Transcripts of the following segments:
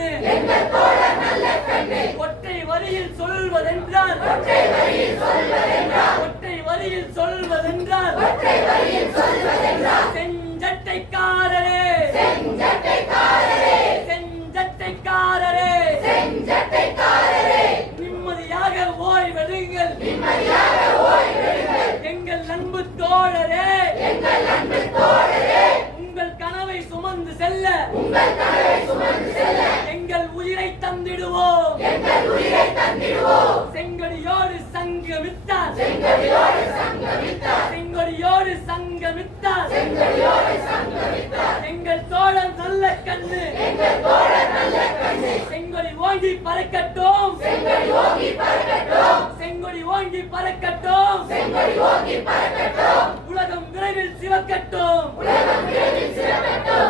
கண்ணு ஒற்றை வரியில் சொல்வதென்றால் செஞ்சட்டைக்காரரே நிம்மதியாக ஓய்வெடுங்கள் எங்கள் அன்பு தோழரே உங்கள் கனவை சுமந்து செல்ல எங்கள் உயிரை தந்திடுவோம் செங்கடியோடு சங்கமித்தார் எங்கள் தோழர் நல்ல கண்ணு செங்கொடி ஓங்கி பறக்கட்டும் செங்கொடி ஓங்கி பறக்கட்டும் உலகம் விரைவில் சிவக்கட்டும் உலகம் விரைவில் சிவக்கட்டும்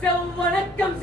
செவ்வணக்கம்